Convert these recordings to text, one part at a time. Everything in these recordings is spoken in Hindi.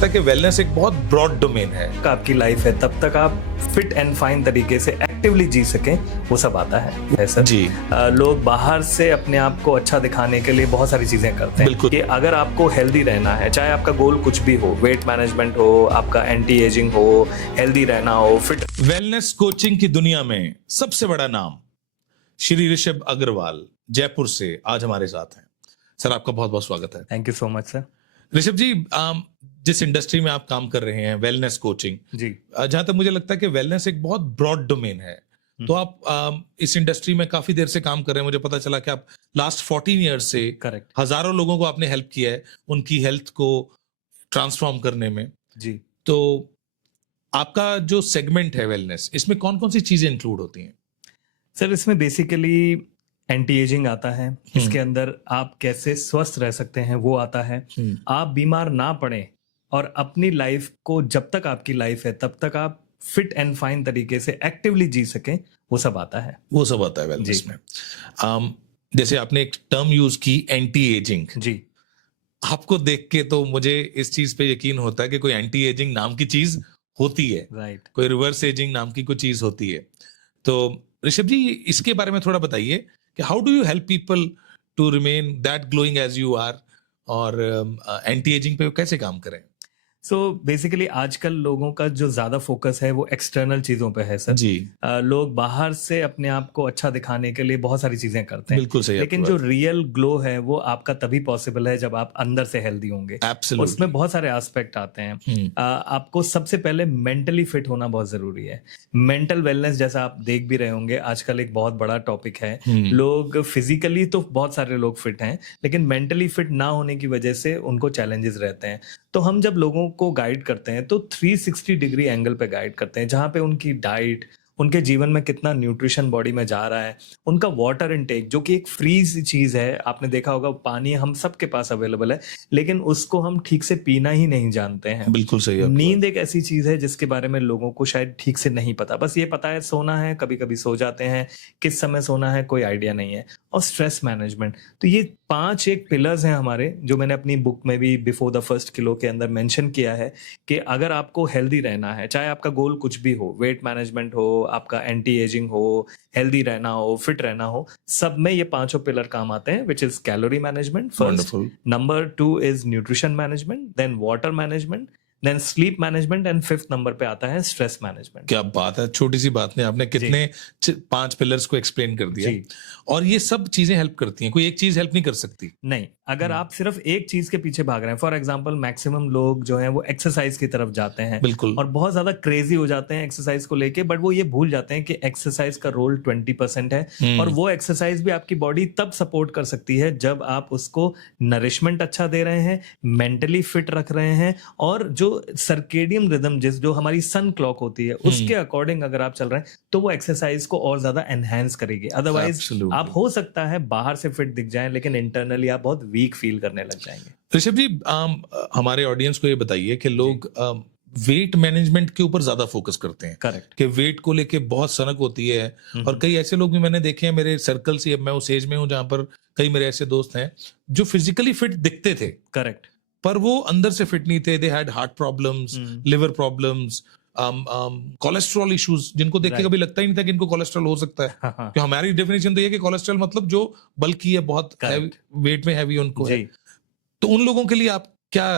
लगता है कि वेलनेस एक बहुत ब्रॉड डोमेन है। आपकी लाइफ है तब तक आप फिट एंड फाइन तरीके से एक्टिवली जी सकें, वो सब आता है सर जी। लोग बाहर से अपने आप को अच्छा दिखाने के लिए बहुत सारी चीजें करते हैं। बिल्कुल। कि अगर आपको हेल्दी रहना है, चाहे आपका गोल कुछ भी हो, वेट मैनेजमेंट हो, आपका एंटी एजिंग हो, हेल्दी रहना हो, फिट। वेलनेस कोचिंग की दुनिया में सबसे बड़ा नाम श्री ऋषभ अग्रवाल जयपुर से आज हमारे साथ हैं। सर, आपका बहुत बहुत स्वागत है। Thank you so much sir. Rishabh ji, जिस इंडस्ट्री में आप काम कर रहे हैं, वेलनेस कोचिंग, जी। जहां तक मुझे लगता है कि वेलनेस एक बहुत ब्रॉड डोमेन है, तो आप इस इंडस्ट्री में काफी देर से काम कर रहे हैं। मुझे पता चला कि आप लास्ट 14 ईयर्स से करेक्ट। हजारों लोगों को आपने हेल्प किया है उनकी हेल्थ को ट्रांसफॉर्म करने में। जी तो आपका जो सेगमेंट है वेलनेस, इसमें कौन कौन सी चीजें इंक्लूड होती हैं? सर, इसमें बेसिकली एंटी एजिंग आता है, इसके अंदर आप कैसे स्वस्थ रह सकते हैं वो आता है, आप बीमार ना पड़े और अपनी लाइफ को जब तक आपकी लाइफ है तब तक आप फिट एंड फाइन तरीके से एक्टिवली जी सकें, वो सब आता है। वो सब आता है वेलनेस में। जैसे आपने एक टर्म यूज की, एंटी एजिंग। जी। आपको देख के तो मुझे इस चीज पे यकीन होता है कि कोई एंटी एजिंग नाम की चीज होती है, राइट। कोई रिवर्स एजिंग नाम की कोई चीज होती है। तो ऋषभ जी, इसके बारे में थोड़ा बताइए कि how do you help people to remain that glowing as you are, और एंटी एजिंग पे कैसे काम करें? सो बेसिकली आजकल लोगों का जो ज्यादा फोकस है वो एक्सटर्नल चीजों पे है सर। जी। लोग बाहर से अपने आप को अच्छा दिखाने के लिए बहुत सारी चीजें करते हैं। बिल्कुल सही। लेकिन जो रियल ग्लो है वो आपका तभी पॉसिबल है जब आप अंदर से हेल्दी होंगे। Absolutely. उसमें बहुत सारे एस्पेक्ट आते हैं। आपको सबसे पहले मेंटली फिट होना बहुत जरूरी है। मेंटल वेलनेस, जैसा आप देख भी रहे होंगे, आजकल एक बहुत बड़ा टॉपिक है। लोग फिजिकली तो बहुत सारे लोग फिट हैं, लेकिन मेंटली फिट ना होने की वजह से उनको चैलेंजेस रहते हैं। तो हम जब लोगों को गाइड करते हैं तो 360 डिग्री एंगल पे गाइड करते हैं, जहाँ पे उनकी डाइट, उनके जीवन में कितना न्यूट्रिशन बॉडी में जा रहा है, उनका वाटर इनटेक, जो कि एक फ्रीज चीज है। आपने देखा होगा, पानी हम सबके पास अवेलेबल है, लेकिन उसको हम ठीक से पीना ही नहीं जानते हैं। बिल्कुल सही। नींद एक ऐसी चीज है जिसके बारे में लोगों को शायद ठीक से नहीं पता। बस ये पता है सोना है, कभी कभी सो जाते हैं, किस समय सोना है कोई आइडिया नहीं है। और स्ट्रेस मैनेजमेंट, तो ये 5 एक पिलर्स हैं हमारे, जो मैंने अपनी बुक में भी बिफोर द फर्स्ट किलो के अंदर मेंशन किया है कि अगर आपको हेल्दी रहना है, चाहे आपका गोल कुछ भी हो, वेट मैनेजमेंट हो, आपका एंटी एजिंग हो, हेल्दी रहना हो, फिट रहना हो, सब में ये 5 पिलर काम आते हैं, which is calorie management first, number 2 is nutrition management, then water management, then sleep management, and 5th number पे आता है स्ट्रेस मैनेजमेंट। क्या बात है, छोटी सी बात ने आपने कितने 5 पिलर्स को एक्सप्लेन कर दिया। और ये सब चीजें हेल्प करती हैं, कोई एक चीज हेल्प नहीं कर सकती। नहीं, अगर आप सिर्फ एक चीज के पीछे भाग रहे हैं, फॉर एग्जांपल मैक्सिमम लोग जो हैं वो एक्सरसाइज की तरफ जाते हैं। बिल्कुल। और बहुत ज्यादा क्रेजी हो जाते हैं एक्सरसाइज को लेके, बट वो ये भूल जाते हैं कि एक्सरसाइज का रोल 20% है। और वो एक्सरसाइज भी आपकी बॉडी तब सपोर्ट कर सकती है जब आप उसको नरिशमेंट अच्छा दे रहे हैं, मेंटली फिट रख रहे हैं, और जो सर्केडियम रिदम, जो हमारी सन क्लॉक होती है, उसके अकॉर्डिंग अगर आप चल रहे हैं तो वो एक्सरसाइज को और ज्यादा एनहांस करेगी। अदरवाइज आप हो सकता है बाहर से फिट दिख जाएं, लेकिन इंटरनली आप बहुत वीक फील करने लग जाएंगे। ऋषभ जी, हमारे ऑडियंस को ये बताइए कि लोग वेट मैनेजमेंट के ऊपर ज्यादा फोकस करते हैं। करेक्ट। कि वेट को लेके बहुत सनक होती है, और कई ऐसे लोग भी मैंने देखे हैं मेरे सर्कल से। अब मैं उस एज में हूं जहां पर कई मेरे ऐसे दोस्त हैं जो फिजिकली फिट दिखते थे, करेक्ट, पर वो अंदर से फिट नहीं थे। They had heart problems, liver problems, cholesterol issues, जिनको देख के कभी लगता ही नहीं था कि इनको कोलेस्ट्रॉल हो सकता है। कि हमारी डेफिनेशन तो ये कि कोलेस्ट्रॉल मतलब जो बल्कि है, बहुत वेट में हैवी उनको है। तो उन लोगों के लिए आप क्या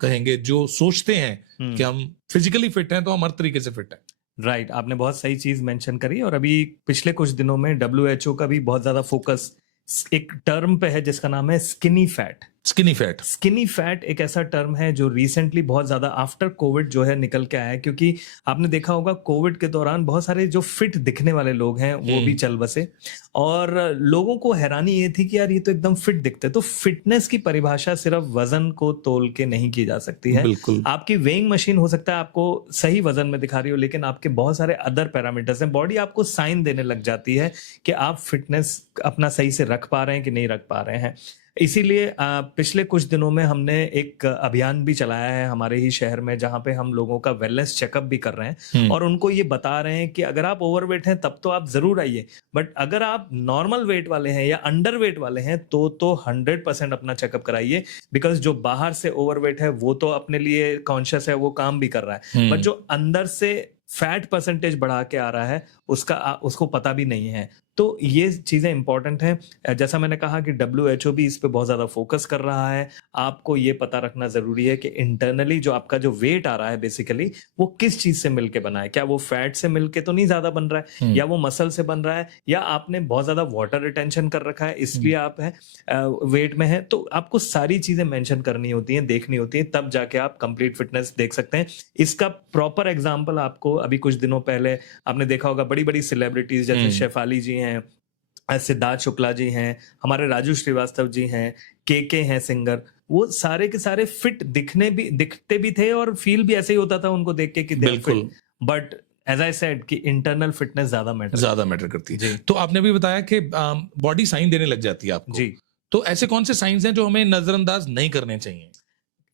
कहेंगे जो सोचते हैं कि हम फिजिकली फिट हैं तो हम हर तरीके से फिट हैं? राइट, आपने बहुत सही चीज मेंशन करी। और अभी पिछले कुछ दिनों में WHO का भी बहुत ज्यादा फोकस एक टर्म पे है जिसका नाम है स्किनी फैट। स्किनी फैट एक ऐसा टर्म है जो रिसेंटली बहुत ज्यादा आफ्टर कोविड जो है निकल के आया है, क्योंकि आपने देखा होगा कोविड के दौरान बहुत सारे जो फिट दिखने वाले लोग हैं वो भी चल बसे, और लोगों को हैरानी ये थी कि यार ये तो एकदम फिट दिखते हैं। तो फिटनेस की परिभाषा सिर्फ वजन को तोल के नहीं की जा सकती है। आपकी वेइंग मशीन हो सकता है आपको सही वजन में दिखा रही हो, लेकिन आपके बहुत सारे अदर पैरामीटर्स हैं। बॉडी आपको साइन देने लग जाती है कि आप फिटनेस अपना सही से रख पा रहे हैं कि नहीं रख पा रहे हैं। इसीलिए पिछले कुछ दिनों में हमने एक अभियान भी चलाया है हमारे ही शहर में, जहां पे हम लोगों का वेलनेस चेकअप भी कर रहे हैं और उनको ये बता रहे हैं कि अगर आप ओवरवेट हैं तब तो आप जरूर आइए, बट अगर आप नॉर्मल वेट वाले हैं या अंडर वेट वाले हैं तो 100% अपना चेकअप कराइए। बिकॉज जो बाहर से ओवरवेट है वो तो अपने लिए कॉन्शियस है, वो काम भी कर रहा है, बट जो अंदर से फैट परसेंटेज बढ़ा के आ रहा है उसको पता भी नहीं है। तो ये चीजें इंपॉर्टेंट हैं। जैसा मैंने कहा कि WHO भी इस पे बहुत ज्यादा फोकस कर रहा है। आपको ये पता रखना जरूरी है कि इंटरनली जो आपका जो वेट आ रहा है बेसिकली वो किस चीज से मिलके बना है। क्या वो फैट से मिलके तो नहीं ज्यादा बन रहा है, या वो मसल से बन रहा है, या आपने बहुत ज्यादा वाटर रिटेंशन कर रखा है इसलिए आप वेट में है। तो आपको सारी चीजें मेंशन करनी होती हैं, देखनी होती है, तब जाके आप कंप्लीट फिटनेस देख सकते हैं। इसका प्रॉपर एग्जाम्पल आपको अभी कुछ दिनों पहले आपने देखा होगा, बड़ी बड़ी सेलिब्रिटीज जैसे शेफाली जी हैं, सिद्धार्थ शुक्ला जी हैं, हमारे राजू श्रीवास्तव जी हैं, के हैं सिंगर, वो सारे के सारे फिट दिखते भी थे और फील भी ऐसे ही होता था उनको देख के कि बिल्कुल। बट एज आई सेड कि इंटरनल फिटनेस ज्यादा मैटर करती है। तो आपने भी बताया कि बॉडी साइन देने लग जाती है आपको जी। तो ऐसे कौन से साइंस हैं जो हमें नजरअंदाज नहीं करने चाहिए?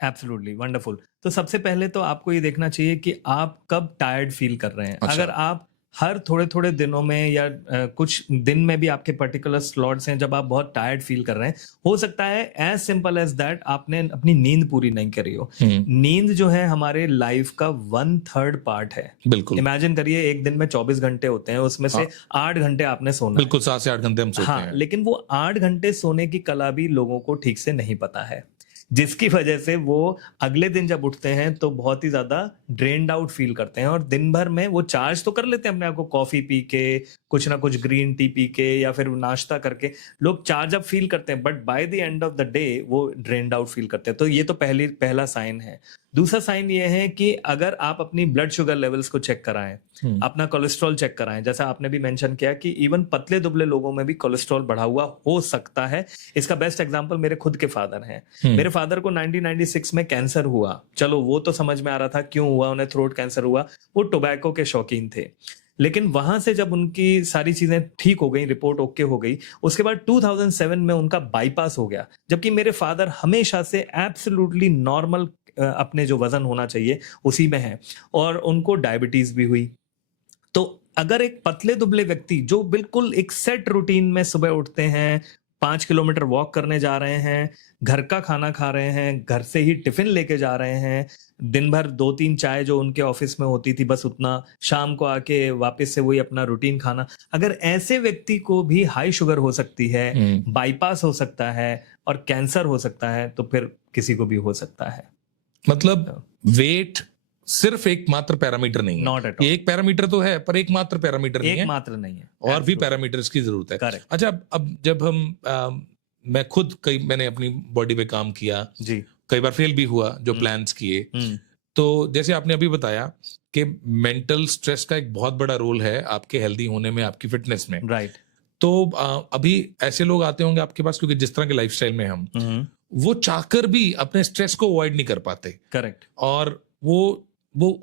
Absolutely wonderful. तो सबसे पहले तो आपको ये देखना चाहिए कि आप कब टायर्ड फील कर रहे हैं। अच्छा। अगर आप हर थोड़े थोड़े दिनों में या कुछ दिन में भी आपके पर्टिकुलर स्लॉट्स हैं जब आप बहुत टायर्ड फील कर रहे हैं, हो सकता है एज सिंपल एज दैट आपने अपनी नींद पूरी नहीं करी हो। नींद जो है हमारे लाइफ का 1/3 पार्ट है। बिल्कुल। इमेजिन करिए एक दिन में 24 घंटे होते हैं, उसमें से 8 घंटे आपने सोना। बिल्कुल 7 से 8 घंटे हम सोते हैं। लेकिन वो 8 घंटे सोने की कला भी लोगों को ठीक से नहीं पता है, जिसकी वजह से वो अगले दिन जब उठते हैं तो बहुत ही ज्यादा ड्रेन्ड आउट फील करते हैं और दिन भर में वो चार्ज तो कर लेते हैं अपने आप को, कॉफी पी के, कुछ ना कुछ ग्रीन टी पी के या फिर नाश्ता करके लोग चार्ज अप फील करते हैं, but by the end of the day वो ड्रेन्ड आउट फील करते हैं। तो ये तो पहला साइन है। दूसरा साइन ये है कि अगर आप अपनी ब्लड शुगर लेवल्स को चेक कराएं, अपना कोलेस्ट्रॉल चेक कराएं, जैसा आपने भी मेंशन किया कि इवन पतले दुबले लोगों में भी कोलेस्ट्रॉल बढ़ा हुआ हो सकता है। इसका बेस्ट एग्जांपल मेरे खुद के फादर हैं। मेरे फादर को 1996 में कैंसर हुआ। चलो वो तो समझ में आ रहा था क्यों हुआ, उन्हें थ्रोट कैंसर हुआ। वो टोबैको के शौकीन थे, लेकिन वहां से जब उनकी सारी चीजें ठीक हो गई, रिपोर्ट ओके हो गई, उसके बाद 2007 में उनका बाईपास हो गया। जबकि मेरे फादर हमेशा से एब्सोल्युटली नॉर्मल अपने जो वजन होना चाहिए उसी में है, और उनको डायबिटीज भी हुई। तो अगर एक पतले दुबले व्यक्ति जो बिल्कुल एक सेट रूटीन में सुबह उठते हैं, 5 किलोमीटर वॉक करने जा रहे हैं, घर का खाना खा रहे हैं, घर से ही टिफिन लेके जा रहे हैं, दिन भर 2-3 चाय जो उनके ऑफिस में होती थी बस उतना, शाम को आके वापस से वही अपना रूटीन खाना, अगर ऐसे व्यक्ति को भी हाई शुगर हो सकती है, बाईपास हो सकता है और कैंसर हो सकता है, तो फिर किसी को भी हो सकता है। मतलब वेट सिर्फ एक मात्र पैरामीटर नहीं है। Not at all. ये एक पैरामीटर तो है पर एक मात्र पैरामीटर नहीं है। एक मात्र नहीं है, और भी पैरामीटर्स की जरूरत है। Correct. अच्छा, अब जब हम मैं खुद मैंने अपनी बॉडी पे काम किया जी, कई बार फेल भी हुआ जो प्लान्स किए। तो जैसे आपने अभी बताया कि मेंटल स्ट्रेस का एक बहुत बड़ा रोल है आपके हेल्दी होने में, आपकी फिटनेस में। राइट। तो अभी ऐसे लोग आते होंगे आपके पास, क्योंकि जिस तरह के लाइफस्टाइल में हम, वो चाहकर भी अपने स्ट्रेस को अवॉइड नहीं कर पाते। करेक्ट। और वो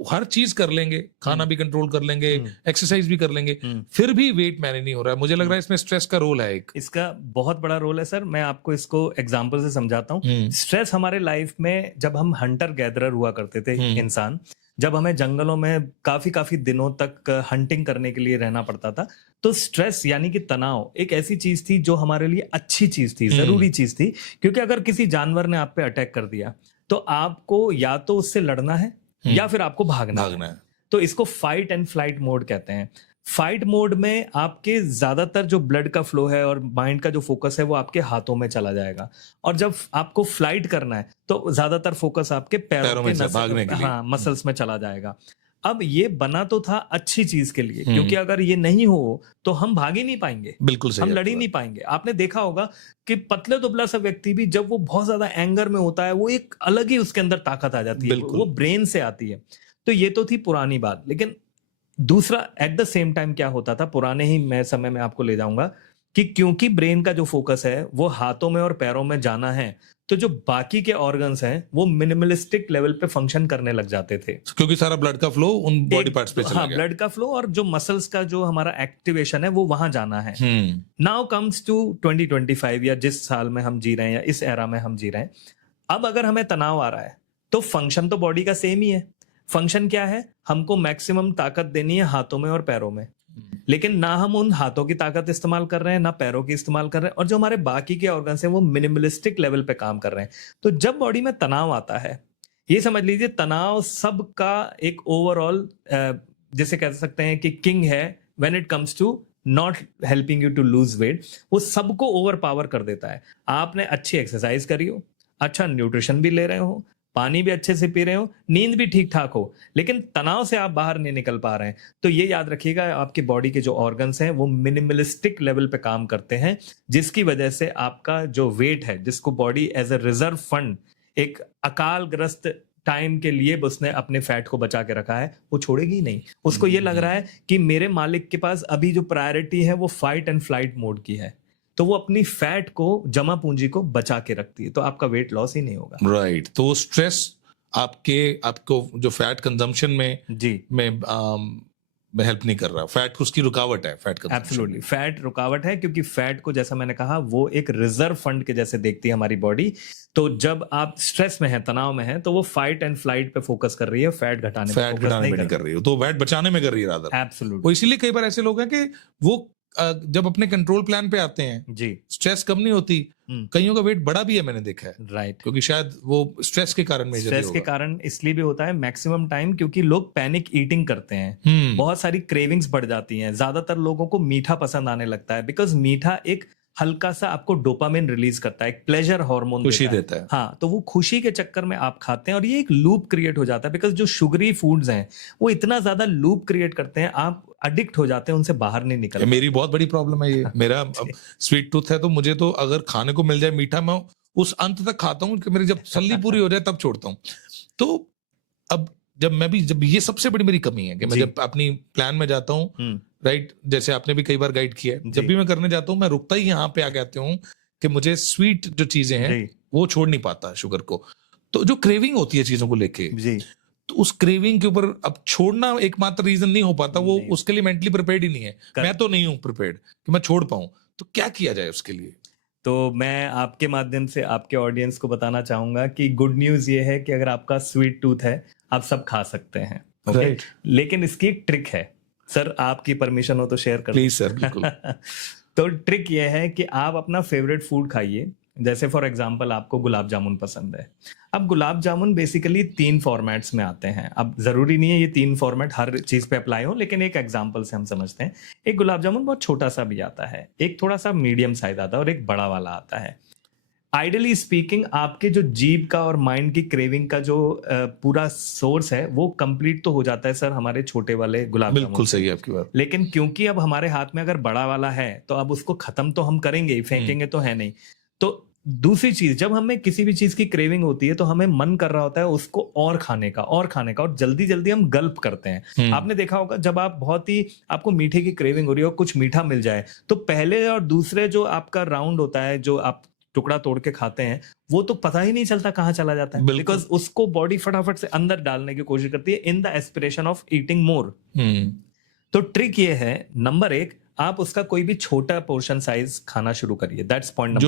हर चीज कर लेंगे, खाना भी कंट्रोल कर लेंगे, एक्सरसाइज भी कर लेंगे, फिर भी वेट मैनेज नहीं हो रहा है। मुझे लग रहा है इसमें स्ट्रेस का रोल है एक। इसका बहुत बड़ा रोल है सर। मैं आपको इसको एग्जांपल से समझाता हूँ। स्ट्रेस हमारे लाइफ में, जब हम हंटर गैदरर हुआ करते थे इंसान, जब हमें जंगलों में काफी दिनों तक हंटिंग करने के लिए रहना पड़ता था, तो स्ट्रेस यानी कि तनाव एक ऐसी चीज थी जो हमारे लिए अच्छी चीज थी, जरूरी चीज थी। क्योंकि अगर किसी जानवर ने आप पे अटैक कर दिया तो आपको या तो उससे लड़ना है या फिर आपको भागना है। तो इसको फाइट एंड फ्लाइट मोड कहते हैं। फाइट मोड में आपके ज्यादातर जो ब्लड का फ्लो है और माइंड का जो फोकस है वो आपके हाथों में चला जाएगा, और जब आपको फ्लाइट करना है तो ज्यादातर फोकस आपके पैरों के मसल्स में चला जाएगा। अब ये बना तो था अच्छी चीज के लिए, क्योंकि अगर ये नहीं हो तो हम भाग ही नहीं पाएंगे, बिल्कुल सही, हम लड़ ही नहीं पाएंगे। आपने देखा होगा कि पतले दुबला सा व्यक्ति भी जब वो बहुत ज्यादा एंगर में होता है, वो एक अलग ही उसके अंदर ताकत आ जाती है, वो ब्रेन से आती है। तो ये तो थी पुरानी बात। लेकिन दूसरा एट द सेम टाइम क्या होता था, पुराने ही मैं समय में आपको ले जाऊंगा, कि क्योंकि ब्रेन का जो फोकस है वो हाथों में और पैरों में जाना है, तो जो बाकी के ऑर्गन्स हैं वो मिनिमलिस्टिक लेवल पे फंक्शन करने लग जाते थे, क्योंकि सारा ब्लड का फ्लो उन बॉडी पार्ट्स पे चला हाँ, गया। ब्लड का फ्लो और जो मसल्स का जो हमारा एक्टिवेशन है वो वहां जाना है। नाउ कम्स टू 2025 या जिस साल में हम जी रहे हैं या इस एरा में हम जी रहे हैं, अब अगर हमें तनाव आ रहा है तो फंक्शन तो बॉडी का सेम ही है। फंक्शन क्या है? हमको मैक्सिमम ताकत देनी है हाथों में और पैरों में, लेकिन ना हम उन हाथों की ताकत इस्तेमाल कर रहे हैं ना पैरों की इस्तेमाल कर रहे हैं, और जो हमारे बाकी के ऑर्गन्स हैं वो मिनिमलिस्टिक लेवल पे काम कर रहे हैं। तो जब बॉडी में तनाव आता है, ये समझ लीजिए तनाव सबका एक ओवरऑल जैसे कह सकते हैं कि किंग है when it comes to not helping you to lose weight. वो सबको ओवर पावर कर देता है। आपने अच्छी एक्सरसाइज करी हो, अच्छा न्यूट्रिशन भी ले रहे हो, पानी भी अच्छे से पी रहे हो, नींद भी ठीक ठाक हो, लेकिन तनाव से आप बाहर नहीं निकल पा रहे हैं, तो ये याद रखिएगा आपकी बॉडी के जो ऑर्गन्स हैं वो मिनिमलिस्टिक लेवल पे काम करते हैं, जिसकी वजह से आपका जो वेट है, जिसको body as a reserve fund एक अकालग्रस्त टाइम के लिए उसने अपने फैट को बचा के रखा है, वो छोड़ेगी ही नहीं। उसको ये लग रहा है कि मेरे मालिक के पास अभी जो प्रायोरिटी है वो फाइट एंड फ्लाइट मोड की है, तो वो अपनी फैट को, जमा पूंजी को बचा के रखती है, तो आपका वेट लॉस ही नहीं होगा। राइट। तो स्ट्रेस आपको जो फैट कंजम्पशन में हेल्प नहीं कर रहा, फैट उसकी रुकावट है, फैट कंजम्पशन। एब्सोल्युटली, फैट रुकावट है, क्योंकि फैट को जैसा मैंने कहा वो एक रिजर्व फंड के जैसे देखती है हमारी बॉडी। तो जब आप स्ट्रेस में है, तनाव में है, तो वो फाइट एंड फ्लाइट पे फोकस कर रही है, फैट घटाने में नहीं कर रही हो, तो फैट बचाने में कर रही है रादर। एब्सोल्युटली। वो इसीलिए कई बार ऐसे लोग हैं कि वो जब अपने कंट्रोल प्लान पे आते हैं जी, स्ट्रेस कम नहीं होती, कईयों का वेट बढ़ा भी है, मैंने देखा है। राइट। क्योंकि शायद वो स्ट्रेस के कारण स्ट्रेस के कारण इसलिए भी होता है मैक्सिमम टाइम, क्योंकि लोग पैनिक ईटिंग करते हैं, बहुत सारी क्रेविंग्स बढ़ जाती हैं। ज्यादातर लोगों को मीठा पसंद आने लगता है, बिकॉज मीठा एक हल्का सा आपको डोपामिन रिलीज करता है, एक प्लेजर हार्मोन खुशी देता है। हाँ, तो वो खुशी के चक्कर में आप खाते हैं और ये एक लूप क्रिएट हो जाता है, बिकॉज जो शुगरी फूड्स हैं वो इतना ज्यादा लूप क्रिएट करते हैं, आप अडिक्ट हो जाते हैं, उनसे बाहर नहीं निकल। मेरी बहुत बड़ी प्रॉब्लम है ये। मेरा स्वीट टूथ है, तो मुझे तो अगर खाने को मिल जाए मीठा, मैं उस अंत तक खाता हूँ कि मेरी जब सल्ली पूरी हो जाए तब छोड़ता हूँ। तो अब जब ये सबसे बड़ी मेरी कमी है कि मैं जब अपनी प्लान में जाता हूँ, राइट, जैसे आपने भी कई बार गाइड किया है, जब भी मैं करने जाता हूँ मैं रुकता ही यहाँ पे आ कहते हूँ कि मुझे स्वीट जो चीजें हैं वो छोड़ नहीं पाता, शुगर को। तो जो क्रेविंग होती है चीजों को लेके, तो उस क्रेविंग के ऊपर अब छोड़ना एकमात्र रीजन नहीं हो पाता, वो उसके लिए मेंटली प्रिपेयर्ड ही नहीं है। मैं तो नहीं हूँ प्रिपेयर्ड कि मैं छोड़ पाऊं। तो क्या किया जाए उसके लिए? तो मैं आपके माध्यम से आपके ऑडियंस को बताना चाहूंगा कि गुड न्यूज ये है कि अगर आपका स्वीट टूथ है, आप सब खा सकते हैं, राइट। लेकिन इसकी एक ट्रिक है। सर, आपकी परमिशन हो तो शेयर कर। प्लीज सर, बिल्कुल। तो ट्रिक ये है कि आप अपना फेवरेट फूड खाइए। जैसे फॉर एग्जांपल आपको गुलाब जामुन पसंद है। अब गुलाब जामुन बेसिकली 3 फॉर्मेट्स में आते हैं। अब जरूरी नहीं है ये 3 फॉर्मेट हर चीज पे अप्लाई हो, लेकिन एक एग्जांपल से हम समझते हैं। एक गुलाब जामुन बहुत छोटा सा भी आता है, एक थोड़ा सा मीडियम साइज आता है और एक बड़ा वाला आता है। आइडियली स्पीकिंग आपके जो जीभ का और माइंड की क्रेविंग का जो पूरा सोर्स है वो कंप्लीट तो हो जाता है सर हमारे छोटे वाले गुलाब जामुन। बिल्कुल सही है आपकी बात। लेकिन क्योंकि अब हमारे हाथ में अगर बड़ा वाला है तो अब उसको खत्म तो हम करेंगे ही, फेंकेंगे तो है नहीं। तो दूसरी चीज, जब हमें किसी भी चीज की क्रेविंग होती है तो हमें मन कर रहा होता है उसको और खाने का और जल्दी जल्दी हम गल्प करते हैं। आपने देखा होगा जब आप बहुत ही आपको मीठे की क्रेविंग हो रही है और कुछ मीठा मिल जाए तो पहले और दूसरे जो आपका राउंड होता है, जो आप टुकड़ा तोड़ के खाते हैं, वो तो पता ही नहीं चलता कहाँ चला जाता है, बिकॉज उसको बॉडी फटाफट से अंदर डालने की कोशिश करती है in the aspiration of eating मोर। तो ट्रिक ये है, नंबर 1, आप उसका कोई भी छोटा पोर्शन साइज खाना शुरू करिए। दैट्स पॉइंट नंबर,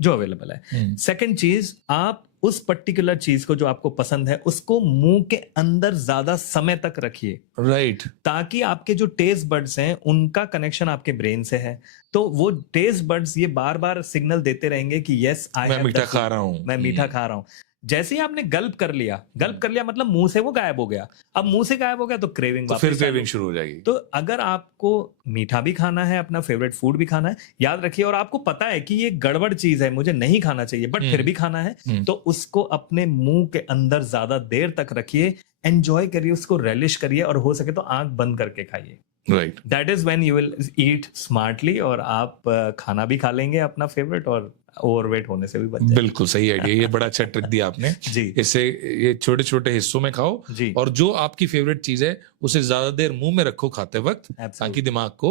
जो अवेलेबल है। सेकंड चीज, आप उस पर्टिकुलर चीज को जो आपको पसंद है उसको मुंह के अंदर ज्यादा समय तक रखिए, राइट, ताकि आपके जो टेस्ट बड्स हैं उनका कनेक्शन आपके ब्रेन से है, तो वो टेस्ट बड्स ये बार बार सिग्नल देते रहेंगे कि यस मैं मीठा खा रहा हूं, मैं मीठा खा रहा हूं। जैसे ही आपने गल्प कर लिया मतलब मुंह से वो गायब हो गया। अब मुंह से गायब हो गया तो क्रेविंग, तो फिर क्रेविंग शुरू हो जाएगी। तो अगर आपको मीठा भी खाना है, अपना फेवरेट फूड भी खाना है, याद रखिए, और आपको पता है कि ये गड़बड़ चीज है, मुझे नहीं खाना चाहिए, बट फिर भी खाना है, तो उसको अपने मुंह के अंदर ज्यादा देर तक रखिए, एंजॉय करिए, उसको रेलिश करिए, और हो सके तो आंख बंद करके खाइए। Right, that is when you will eat smartly, और आप खाना भी खा लेंगे अपना फेवरेट और ओवरवेट होने से भी बच जाएंगे। बिल्कुल सही आइडिया, ये बड़ा अच्छा ट्रिक दिया आपने जी। इससे ये छोटे छोटे हिस्सों में खाओ जी, और जो आपकी फेवरेट चीज है उसे ज्यादा देर मुंह में रखो खाते वक्त, ताकि दिमाग को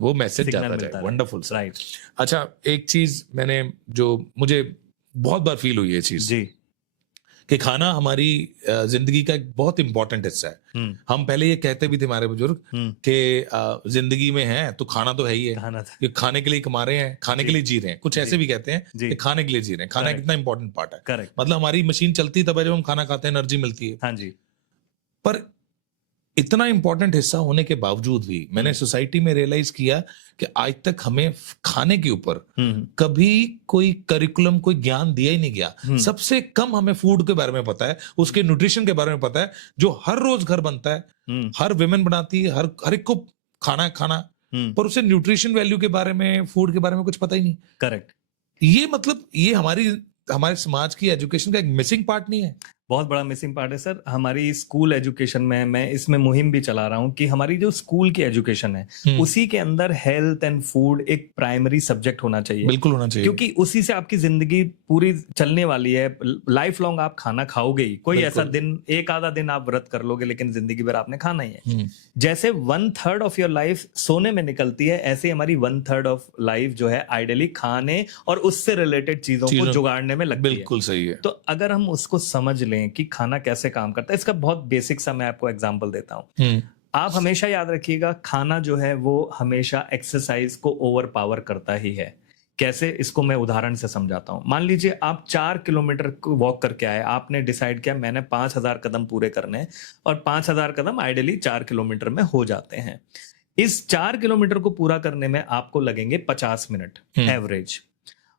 वो मैसेज जाता जाए। Wonderful, right. अच्छा, एक चीज मैंने जो मुझे बहुत बार फील हुई है चीज जी। कि खाना हमारी जिंदगी का एक बहुत इंपॉर्टेंट हिस्सा है। हम पहले ये कहते भी थे हमारे बुजुर्ग कि जिंदगी में है तो खाना तो है ही है, खाना था। कि खाने के लिए कमा रहे हैं, खाने के लिए जी रहे हैं। कुछ ऐसे भी कहते हैं जी। कि खाने के लिए जी रहे हैं। खाना Correct. कितना इंपॉर्टेंट पार्ट है। करेक्ट। मतलब हमारी मशीन चलती तब है जब हम खाना खाते हैं, एनर्जी मिलती है। हाँ जी। पर इतना इंपॉर्टेंट हिस्सा होने के बावजूद भी मैंने सोसाइटी में रियलाइज किया कि आज तक हमें खाने के ऊपर कभी कोई करिकुलम, कोई ज्ञान दिया ही नहीं गया। सबसे कम हमें फूड के बारे में पता है, उसके न्यूट्रिशन के बारे में पता है, जो हर रोज घर बनता है, हर विमेन बनाती है, हर एक को खाना, पर उसे न्यूट्रिशन वैल्यू के बारे में, फूड के बारे में कुछ पता ही नहीं। करेक्ट। ये मतलब ये हमारे समाज की एजुकेशन का एक मिसिंग पार्ट नहीं है? बहुत बड़ा मिसिंग पार्ट है सर। हमारी स्कूल एजुकेशन में मैं इसमें मुहिम भी चला रहा हूँ कि हमारी जो स्कूल की एजुकेशन है उसी के अंदर हेल्थ एंड फूड एक प्राइमरी सब्जेक्ट होना चाहिए। बिल्कुल होना चाहिए, क्योंकि उसी से आपकी जिंदगी पूरी चलने वाली है। लाइफ लॉन्ग आप खाना खाओगे ही। कोई ऐसा दिन, एक आधा दिन आप व्रत कर लोगे, लेकिन जिंदगी भर आपने खाना ही है। जैसे 1/3 ऑफ योर लाइफ सोने में निकलती है, ऐसे हमारी 1/3 ऑफ लाइफ जो है आइडियली खाने और उससे रिलेटेड चीजों को जुगाड़ने में लगती है। बिल्कुल सही है। तो अगर हम उसको समझ लें कि खाना कैसे काम करता है, इसका बहुत बेसिक सा मैं आपको एग्जांपल देता हूं। आप हमेशा याद रखिएगा, खाना जो है वो हमेशा एक्सरसाइज को ओवर पावर करता ही है। कैसे, इसको मैं उदाहरण से समझाता हूं। मान लीजिए आप 4 किलोमीटर वॉक करके आए, आपने डिसाइड किया मैंने 5000 कदम पूरे करने हैं, और 5000 कदम आइडियली 4 किलोमीटर में हो जाते हैं। इस 4 किलोमीटर को पूरा करने में आपको लगेंगे 50 मिनट एवरेज।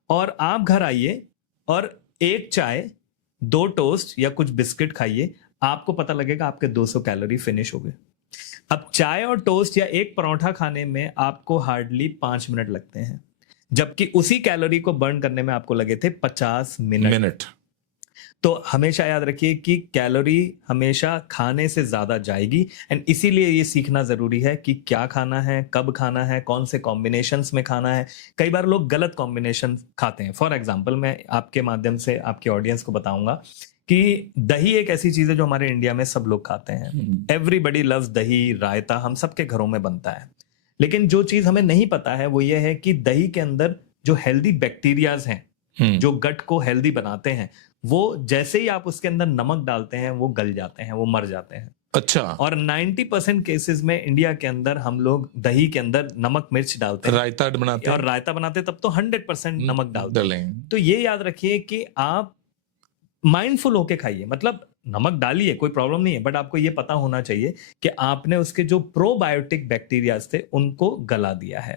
और आप घर आइए और एक चाय, 2 टोस्ट या कुछ बिस्किट खाइए, आपको पता लगेगा आपके 200 कैलोरी फिनिश हो गए। अब चाय और टोस्ट या एक परोठा खाने में आपको हार्डली 5 मिनट लगते हैं, जबकि उसी कैलोरी को बर्न करने में आपको लगे थे 50 मिनट। तो हमेशा याद रखिए कि कैलोरी हमेशा खाने से ज्यादा जाएगी, एंड इसीलिए ये सीखना जरूरी है कि क्या खाना है, कब खाना है, कौन से कॉम्बिनेशंस में खाना है। कई बार लोग गलत कॉम्बिनेशन खाते हैं। फॉर एग्जांपल, मैं आपके माध्यम से आपके ऑडियंस को बताऊंगा कि दही एक ऐसी चीज है जो हमारे इंडिया में सब लोग खाते हैं। एवरीबडी लव्स दही, रायता हम सबके घरों में बनता है। लेकिन जो चीज हमें नहीं पता है वो ये है कि दही के अंदर जो हेल्दी बैक्टीरियाज हैं, जो गट को हेल्दी बनाते हैं, वो जैसे ही आप उसके अंदर नमक डालते हैं वो गल जाते हैं, वो मर जाते हैं। अच्छा। और 90% केसेस में इंडिया के अंदर हम लोग दही के अंदर नमक मिर्च डालते हैं, रायता बनाते हैं, और रायता बनाते तब तो 100% नमक डालते हैं। तो ये याद रखिए कि आप माइंडफुल होके खाइए। मतलब नमक डालिए, कोई प्रॉब्लम नहीं है, बट आपको ये पता होना चाहिए कि आपने उसके जो प्रोबायोटिक बैक्टीरियाज थे उनको गला दिया है।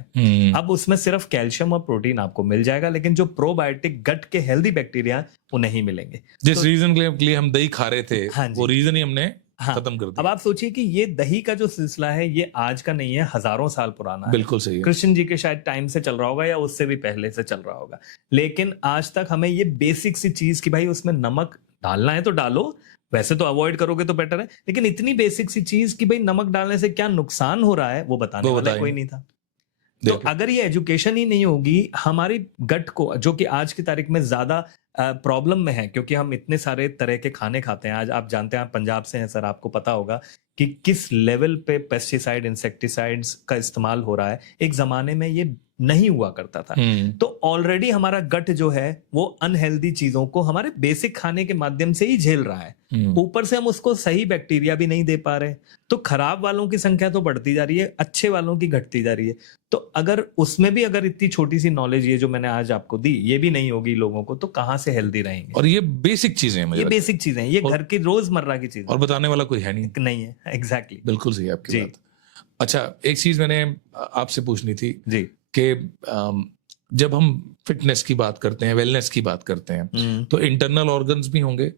अब उसमें सिर्फ कैल्शियम और प्रोटीन आपको मिल जाएगा, लेकिन जो प्रोबायोटिक गट के हेल्दी बैक्टीरिया वो नहीं मिलेंगे। जिस रीजन के लिए हम दही खा रहे थे, वो रीजन ही हमने खत्म कर दिया। अब आप सोचिए कि ये दही का जो सिलसिला है ये आज का नहीं है, हजारों साल पुराना है। बिल्कुल सही है। कृष्ण जी के शायद टाइम से चल रहा होगा या उससे भी पहले से चल रहा होगा, लेकिन आज तक हमें ये बेसिक सी चीज कि भाई उसमें नमक डालना है तो डालो, वैसे तो अवॉइड करोगे तो बेटर है, लेकिन इतनी बेसिक सी चीज कि भाई नमक डालने से क्या नुकसान हो रहा है वो बताने वाला कोई नहीं था। तो अगर ये एजुकेशन ही नहीं होगी, हमारी गट को, जो कि आज की तारीख में ज्यादा प्रॉब्लम में है, क्योंकि हम इतने सारे तरह के खाने खाते हैं। आज आप जानते हैं, आप पंजाब से हैं सर, आपको पता होगा कि किस लेवल पे पेस्टिसाइड, इंसेक्टिसाइड्स का इस्तेमाल हो रहा है। एक जमाने में ये नहीं हुआ करता था। तो ऑलरेडी हमारा गट जो है वो अनहेल्दी चीजों को हमारे बेसिक खाने के माध्यम से ही झेल रहा है। ऊपर से हम उसको सही बैक्टीरिया भी नहीं दे पा रहे, तो खराब वालों की संख्या तो बढ़ती जा रही है, अच्छे वालों की घटती जा रही है। तो अगर उसमें भी अगर इतनी छोटी सी नॉलेज ये जो मैंने आज आपको दी ये भी नहीं होगी लोगों को, तो कहां से हेल्दी रहेंगे? और ये बेसिक चीजें हैं, ये बेसिक चीजें, ये घर की रोजमर्रा की चीजें, और बताने वाला कोई है नहीं है। एग्जैक्टली, बिल्कुल सही आपकी बात। अच्छा, एक चीज मैंने आपसे पूछनी थी जी, कि जब हम फिटनेस की बात करते हैं, वेलनेस की बात करते हैं, तो इंटरनल ऑर्गन्स भी होंगे,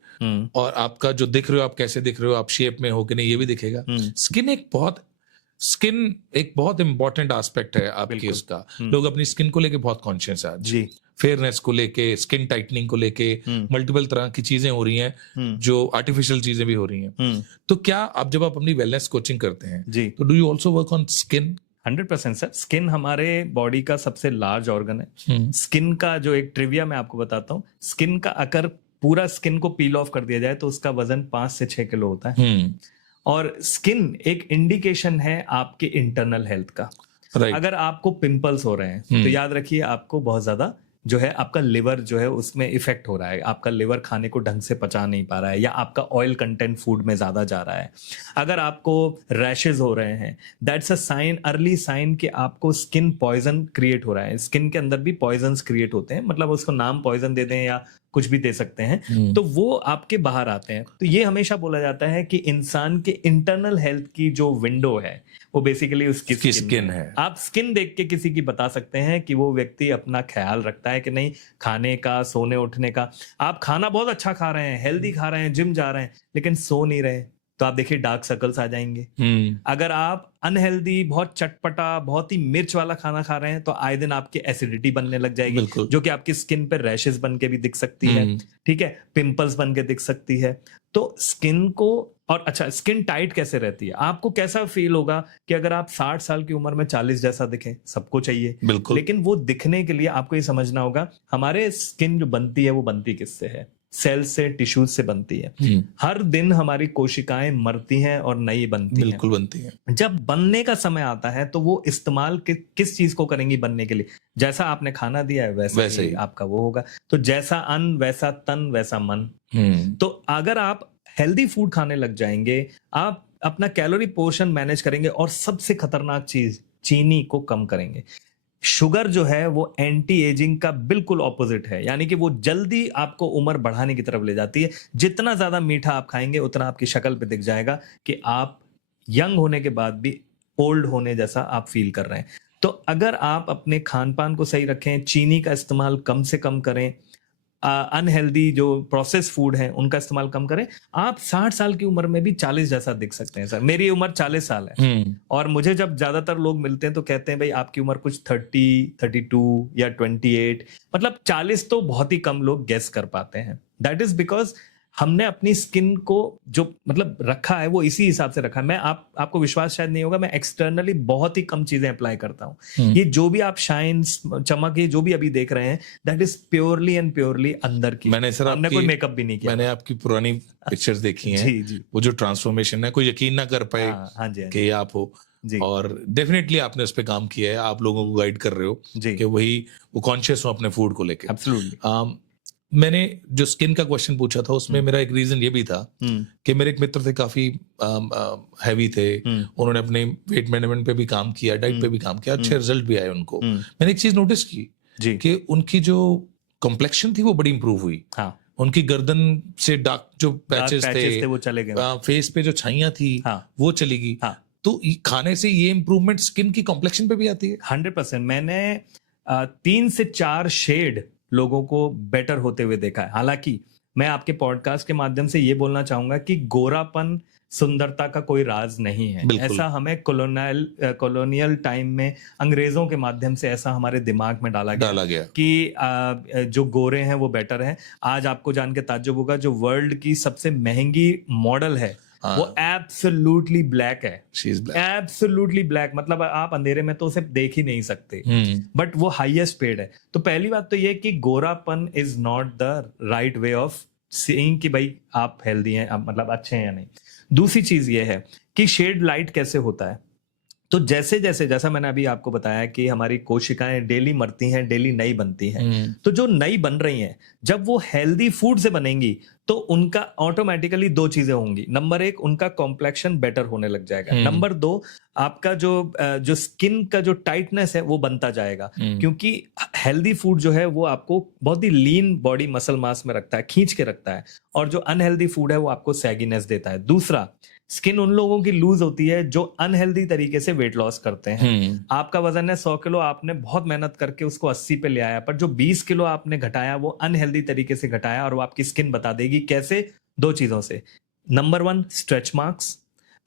और आपका जो दिख रहे हो, आप कैसे दिख रहे हो, आप शेप में हो कि नहीं, ये भी दिखेगा। स्किन एक बहुत इंपॉर्टेंट एस्पेक्ट है आपकी, उसका लोग अपनी स्किन को लेके बहुत कॉन्शियस है जी। फेयरनेस को लेके, स्किन टाइटनिंग को लेके मल्टीपल तरह की चीजें हो रही हैं, जो आर्टिफिशियल चीजें भी हो रही हैं। तो क्या आप जब आप अपनी वेलनेस कोचिंग करते हैं जी, तो do you also work on skin? 100% sir. Skin हमारे बॉडी का सबसे लार्ज ऑर्गन है। स्किन का जो एक ट्रिविया मैं आपको बताता हूँ, स्किन का अगर पूरा स्किन को पील ऑफ कर दिया जाए तो उसका वजन 5 से 6 किलो होता है। और स्किन एक इंडिकेशन है आपके इंटरनल हेल्थ का। अगर आपको पिंपल्स हो रहे हैं तो याद रखिए आपको बहुत ज्यादा जो है आपका लिवर जो है उसमें इफेक्ट हो रहा है, आपका लिवर खाने को ढंग से पचा नहीं पा रहा है, या आपका ऑयल कंटेंट फूड में ज्यादा जा रहा है, अगर आपको रैशेज हो रहे हैं, that's a sign, early sign कि आपको स्किन पॉइजन क्रिएट हो रहा है। स्किन के अंदर भी पॉइजन्स क्रिएट होते हैं, मतलब उसको नाम पॉइजन दे दें या कुछ भी दे सकते हैं, तो वो आपके बाहर आते हैं। तो ये हमेशा बोला जाता है कि इंसान के इंटरनल हेल्थ की जो विंडो है वो बेसिकली उसकी स्किन है। आप स्किन देख के किसी की बता सकते हैं कि वो व्यक्ति अपना ख्याल रखता है कि नहीं, खाने का, सोने उठने का। आप खाना बहुत अच्छा खा रहे हैं, हेल्दी खा रहे हैं, जिम जा रहे हैं, लेकिन सो नहीं रहे, तो आप देखिए डार्क सर्कल्स आ जाएंगे। अगर आप अनहेल्दी, बहुत चटपटा, बहुत ही मिर्च वाला खाना खा रहे हैं, तो आए दिन आपकी एसिडिटी बनने लग जाएगी, जो कि आपकी स्किन पे रैशेस बन के भी दिख सकती है, ठीक है, पिंपल्स बन के दिख सकती है। तो स्किन को, और अच्छा, स्किन टाइट कैसे रहती है, आपको कैसा फील होगा कि अगर आप 60 साल की उम्र में 40 जैसा दिखें, सबको चाहिए, लेकिन वो दिखने के लिए आपको ये समझना होगा हमारे स्किन जो बनती है वो बनती किससे है? सेल से, टिश्यूज से बनती है। हर दिन हमारी कोशिकाएं मरती हैं और नई बनती हैं। बिल्कुल बनती हैं। जब बनने का समय आता है तो वो इस्तेमाल किस चीज को करेंगी बनने के लिए? जैसा आपने खाना दिया है वैसा ही आपका वो होगा। तो जैसा अन्न वैसा तन वैसा मन। तो अगर आप हेल्दी फूड खाने लग जाएंगे, आप अपना कैलोरी पोर्शन मैनेज करेंगे, और सबसे खतरनाक चीज, चीनी को कम करेंगे। शुगर जो है वो एंटी एजिंग का बिल्कुल ऑपोजिट है, यानी कि वो जल्दी आपको उम्र बढ़ाने की तरफ ले जाती है। जितना ज्यादा मीठा आप खाएंगे उतना आपकी शक्ल पे दिख जाएगा कि आप यंग होने के बाद भी ओल्ड होने जैसा आप फील कर रहे हैं। तो अगर आप अपने खान पान को सही रखें, चीनी का इस्तेमाल कम से कम करें, अनहेल्दी जो प्रोसेस फूड है उनका इस्तेमाल कम करें, आप 60 साल की उम्र में भी 40 जैसा दिख सकते हैं। सर, मेरी उम्र 40 साल है, और मुझे जब ज्यादातर लोग मिलते हैं तो कहते हैं भाई आपकी उम्र कुछ 30, 32 या 28, मतलब 40 तो बहुत ही कम लोग गेस कर पाते हैं। दैट इज बिकॉज हमने अपनी स्किन को जो मतलब रखा है वो इसी हिसाब से रखा है। मैं आपको विश्वास शायद नहीं होगा, मैं एक्सटर्नली बहुत ही कम चीजें अप्लाई करता हूँ। ये जो भी आप शाइन, चमक, ये जो भी अभी देख रहे हैं, that is purely and purely अंदर की। हमने कोई मेकअप भी नहीं किया। मैंने आपकी पुरानी पिक्चर्स देखी हैं। जी जी। वो जो ट्रांसफॉर्मेशन है, कोई यकीन ना कर पाए कि आप हो। और डेफिनेटली आपने उस पर काम किया है, आप लोगों को गाइड कर रहे हो कि वो कॉन्शियस हो अपने फूड को लेकर। एब्सोल्युटली। मैंने जो स्किन का क्वेश्चन पूछा था उसमें मेरा एक रीजन ये भी था कि मेरे एक मित्र थे, काफी हैवी थे, उन्होंने अपने वेट मैनेजमेंट पे भी काम किया, डाइट पे भी काम किया, अच्छे रिजल्ट भी आए उनको। मैंने एक चीज नोटिस की कि उनकी जो कॉम्प्लेक्शन थी वो बड़ी इंप्रूव हुई। उनकी गर्दन से डार्क जो पैचेस थे वो चले गए, फेस पे जो छाइयां थी वो चली गई। तो खाने से ये इंप्रूवमेंट स्किन की कॉम्प्लेक्शन पे भी आती है? 100%। मैंने 3 से 4 शेड लोगों को बेटर होते हुए देखा है। हालांकि मैं आपके पॉडकास्ट के माध्यम से ये बोलना चाहूंगा कि गोरापन सुंदरता का कोई राज नहीं है। ऐसा हमें कॉलोनियल टाइम में अंग्रेजों के माध्यम से ऐसा हमारे दिमाग में डाला गया कि जो गोरे हैं वो बेटर हैं। आज आपको जान के ताज्जुब होगा, जो वर्ल्ड की सबसे महंगी मॉडल है वो एब्सोल्युटली ब्लैक है। एब्सोल्युटली ब्लैक, मतलब आप अंधेरे में तो उसे देख ही नहीं सकते, बट वो हाईएस्ट पेड है। तो पहली बात तो ये कि गोरापन is not the right way of seeing कि भाई आप हेल्दी हैं, आप मतलब अच्छे हैं या नहीं। दूसरी चीज ये है कि शेड लाइट कैसे होता है। तो जैसा मैंने अभी आपको बताया कि हमारी कोशिकाएं डेली मरती हैं, डेली नई बनती हैं। तो जो नई बन रही हैं, जब वो हेल्दी फूड से बनेंगी तो उनका ऑटोमेटिकली 2 चीजें होंगी। नंबर 1, उनका कॉम्प्लेक्शन बेटर होने लग जाएगा। नंबर 2, आपका जो स्किन का जो टाइटनेस है वो बनता जाएगा, क्योंकि हेल्दी फूड जो है वो आपको बहुत ही लीन बॉडी मसल मास में रखता है, खींच के रखता है, और जो अनहेल्दी फूड है वो आपको सैगीनेस देता है। दूसरा, स्किन उन लोगों की लूज होती है जो अनहेल्दी तरीके से वेट लॉस करते हैं। आपका वजन है 100 किलो, आपने बहुत मेहनत करके उसको 80 पे ले आया, पर जो 20 किलो आपने घटाया वो अनहेल्दी तरीके से घटाया, और वो आपकी स्किन बता देगी कैसे। 2 चीजों से। Number 1, stretch marks.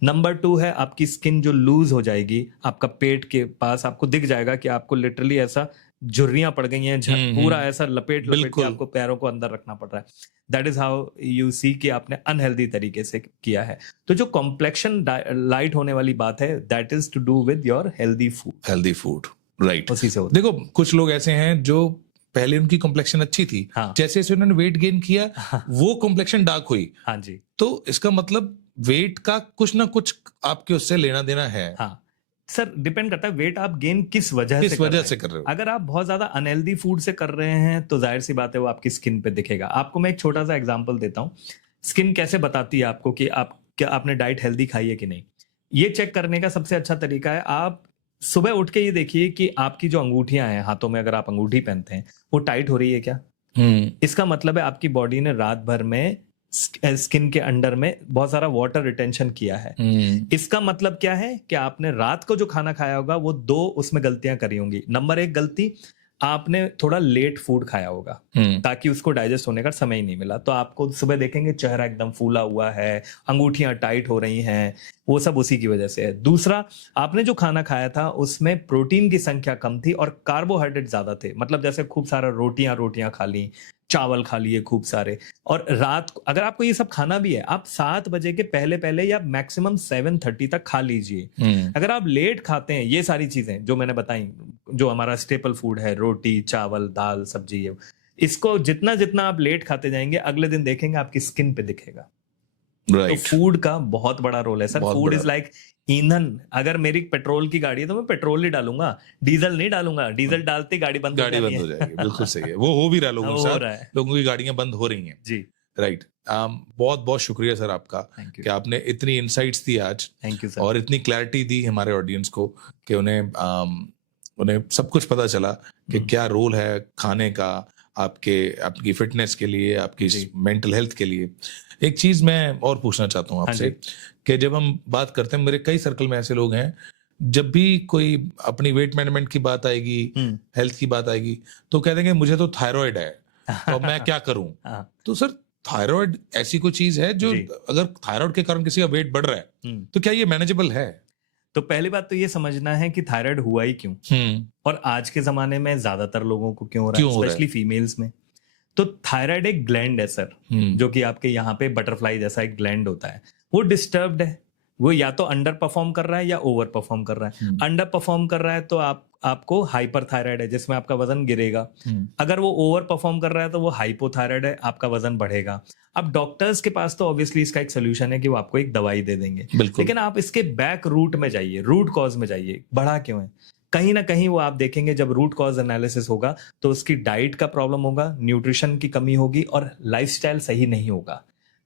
नंबर 2 है आपकी स्किन जो लूज हो जाएगी, आपका पेट के पास आपको दिख जाएगा कि आपको लिटरली ऐसा झुर्रियां पड़ गई हैं, पूरा ऐसा लपेट के आपको पैरों को अंदर रखना पड़ रहा है। That is how you see कि आपने अनहेल्दी तरीके से किया है। तो जो कॉम्प्लेक्शन लाइट होने वाली बात है, that is to do with your healthy food. Right. उसी से होता। देखो, कुछ लोग ऐसे हैं जो पहले उनकी कॉम्प्लेक्शन अच्छी थी, जैसे जैसे उन्होंने वेट गेन किया वो कॉम्प्लेक्शन डार्क हुई। हाँ जी। तो इसका मतलब वेट का कुछ ना कुछ आपके उससे लेना देना है। सर डिपेंड करता है वेट आप गेन किस वजह किस वजह से हैं। कर रहे हो? अगर आप बहुत ज्यादा अनहेल्दी फूड से कर रहे हैं तो जाहिर सी बात है वो आपकी स्किन पे दिखेगा। आपको मैं एक छोटा सा एग्जांपल देता हूँ, स्किन कैसे बताती है आपको कि आप क्या आपने डाइट हेल्दी खाई है कि नहीं। ये चेक करने का सबसे अच्छा तरीका है, आप सुबह उठ के ये देखिए कि आपकी जो अंगूठियां हैं हाथों में, अगर आप अंगूठी पहनते हैं वो टाइट हो रही है क्या। इसका मतलब है आपकी बॉडी ने रात भर में स्किन के अंडर में बहुत सारा वाटर रिटेंशन किया है। इसका मतलब क्या है कि आपने रात को जो खाना खाया होगा वो दो उसमें गलतियां करी होंगी। नंबर एक गलती, आपने थोड़ा लेट फूड खाया होगा ताकि उसको डाइजेस्ट होने का समय ही नहीं मिला, तो आपको सुबह देखेंगे चेहरा एकदम फूला हुआ है, अंगूठियां टाइट हो रही हैं, वो सब उसी की वजह से है। दूसरा, आपने जो खाना खाया था उसमें प्रोटीन की संख्या कम थी और कार्बोहाइड्रेट ज्यादा थे, मतलब जैसे खूब सारा रोटियां खा ली, चावल खा लिए खूब सारे। और रात को अगर आपको ये सब खाना भी है, आप 7 बजे के पहले पहले या मैक्सिमम 7:30 तक खा लीजिए। अगर आप लेट खाते हैं ये सारी चीजें जो मैंने बताई, जो हमारा स्टेपल फूड है, रोटी चावल दाल सब्जी, ये इसको जितना जितना आप लेट खाते जाएंगे अगले दिन देखेंगे आपकी स्किन पे दिखेगा। तो फूड का बहुत बड़ा रोल है सर। फूड इज लाइक ईंधन। अगर मेरी पेट्रोल की गाड़ी है तो मैं पेट्रोल ही डालूंगा, डीजल नहीं डालूंगा। डीजल डालते गाड़ी बंद हो जाएगी। बिल्कुल सही है, वो हो भी रहा है लोगों के साथ, लोगों की गाड़ियां बंद हो रही हैं जी। राइट। बहुत बहुत शुक्रिया सर आपका कि आपने इतनी इंसाइट्स दी आज। Thank you sir. और इतनी क्लैरिटी दी हमारे ऑडियंस को कि उन्हें सब कुछ पता चला कि क्या रोल है खाने का आपकी फिटनेस के लिए, आपकी मेंटल हेल्थ के लिए। एक चीज मैं और पूछना चाहता हूँ आपसे कि जब हम बात करते हैं, मेरे कई सर्कल में ऐसे लोग हैं, जब भी कोई अपनी वेट मैनेजमेंट की बात आएगी, हेल्थ की बात आएगी, तो कह देंगे मुझे तो थायराइड है तो मैं क्या करूं। तो सर थायराइड ऐसी कोई चीज है जो अगर थायराइड के कारण किसी का वेट बढ़ रहा है तो क्या ये मैनेजेबल है? तो पहली बात तो ये समझना है कि थायराइड हुआ ही क्यों, और आज के जमाने में ज्यादातर लोगों को क्यों हो रहा है, स्पेशली फीमेल्स में। तो थायराइड एक ग्लैंड है सर, जो कि आपके यहाँ पे बटरफ्लाई जैसा एक ग्लैंड होता है, वो डिस्टर्ब्ड है। वो या तो अंडर परफॉर्म कर रहा है या ओवर परफॉर्म कर रहा है। अंडर परफॉर्म कर रहा है तो आपको हाइपर थायराइड है जिसमें आपका वजन गिरेगा। अगर वो ओवर परफॉर्म कर रहा है तो वो हाइपोथायराइड है, आपका वजन बढ़ेगा। अब डॉक्टर्स के पास तो ऑब्वियसली इसका एक सोल्यूशन है कि वो आपको एक दवाई दे देंगे, लेकिन आप इसके बैक रूट में जाइए, रूट कॉज में जाइए, बढ़ा क्यों है। कहीं ना कहीं वो आप देखेंगे जब रूट कॉज एनालिसिस होगा तो उसकी डाइट का प्रॉब्लम होगा, न्यूट्रिशन की कमी होगी और लाइफस्टाइल सही नहीं होगा।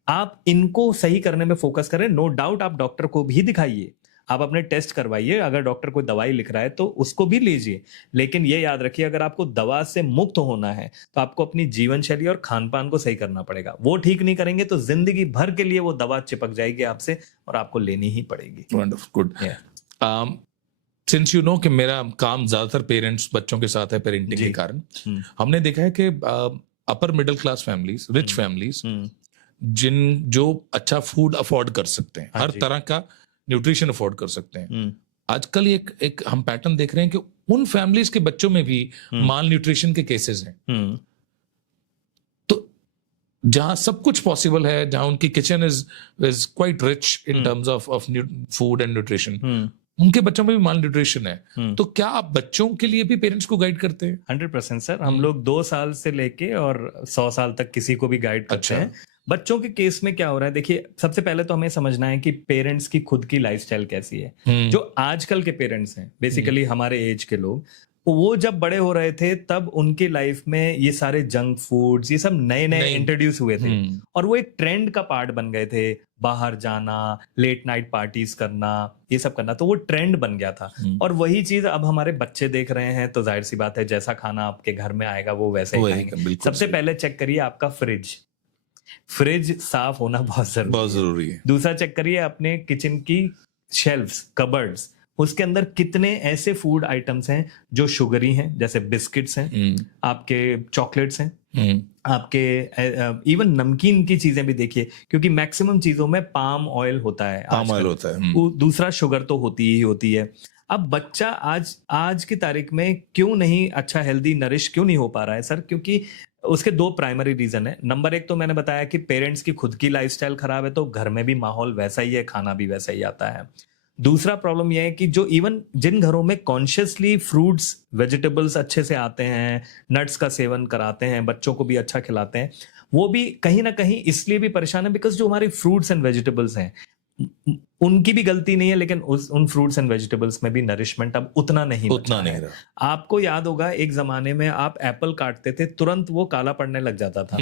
आप इनको सही करने में फोकस करें। नो डाउट आप डॉक्टर को भी दिखाइए, आप अपने टेस्ट करवाइए, अगर डॉक्टर कोई दवाई लिख रहा है तो उसको भी लीजिए, लेकिन ये याद रखिए अगर आपको दवा से मुक्त होना है तो आपको अपनी जीवन शैली और खान पान को सही करना पड़ेगा। वो ठीक नहीं करेंगे तो जिंदगी भर के लिए वो दवा चिपक जाएगी आपसे और आपको लेनी ही पड़ेगी। Wonderful, good. Since you know कि मेरा काम ज्यादातर पेरेंट्स बच्चों के साथ है, पेरेंटिंग के कारण हमने देखा है कि upper middle class families, rich families, जो अच्छा फूड अफोर्ड कर सकते हैं, हर तरह का न्यूट्रिशन अफोर्ड कर सकते हैं, आजकल एक हम पैटर्न देख रहे हैं कि उन फैमिलीज के बच्चों में भी माल न्यूट्रिशन के केसेस हैं। तो जहां सब कुछ पॉसिबल है, जहां उनकी kitchen is quite rich in terms of food and nutrition, उनके बच्चों में भी माल न्यूट्रिशन है। तो क्या आप बच्चों के लिए भी पेरेंट्स को गाइड करते हैं? 100% सर, हम लोग 2 साल से लेके और 100 साल तक किसी को भी गाइड करते हैं। बच्चों के केस में क्या हो रहा है, देखिए सबसे पहले तो हमें समझना है कि पेरेंट्स की खुद की लाइफस्टाइल कैसी है। जो आजकल के पेरेंट्स हैं, बेसिकली हमारे एज के लोग, वो जब बड़े हो रहे थे तब उनकी लाइफ में ये सारे जंक फूड्स, ये सब नए नए इंट्रोड्यूस हुए थे और वो एक ट्रेंड का पार्ट बन गए थे। बाहर जाना, लेट नाइट पार्टीज करना, ये सब करना, तो वो ट्रेंड बन गया था। और वही चीज अब हमारे बच्चे देख रहे हैं, तो जाहिर सी बात है जैसा खाना आपके घर में आएगा वो वैसे ही खाएंगे। सबसे पहले चेक करिए आपका फ्रिज साफ होना बहुत जरूरी है। दूसरा चेक करिए अपने किचन की शेल्फ्स, कबर्ड्स, उसके अंदर कितने ऐसे फूड आइटम्स हैं जो शुगरी हैं, जैसे बिस्किट्स हैं, आपके चॉकलेट्स हैं, आपके इवन नमकीन की चीजें भी देखिए, क्योंकि मैक्सिमम चीजों में पाम ऑयल होता है। दूसरा शुगर तो होती ही होती है। अब बच्चा आज की तारीख में क्यों नहीं अच्छा हेल्दी नरिश क्यों नहीं हो पा रहा है सर? क्योंकि उसके 2 प्राइमरी रीजन है। नंबर 1 तो मैंने बताया कि पेरेंट्स की खुद की लाइफस्टाइल खराब है, तो घर में भी माहौल वैसा ही है, खाना भी वैसा ही आता है। दूसरा प्रॉब्लम यह है कि जो इवन जिन घरों में कॉन्शियसली फ्रूट्स वेजिटेबल्स अच्छे से आते हैं, नट्स का सेवन कराते हैं, बच्चों को भी अच्छा खिलाते हैं, वो भी कहीं ना कहीं इसलिए भी परेशान है बिकॉज जो हमारे फ्रूट्स एंड वेजिटेबल्स हैं उनकी भी गलती नहीं है, लेकिन उन फ्रूट्स एंड वेजिटेबल्स में भी नरिशमेंट अब उतना नहीं उतना नहीं है। रहा। आपको याद होगा एक जमाने में आप एप्पल काटते थे, तुरंत वो काला पड़ने लग जाता था।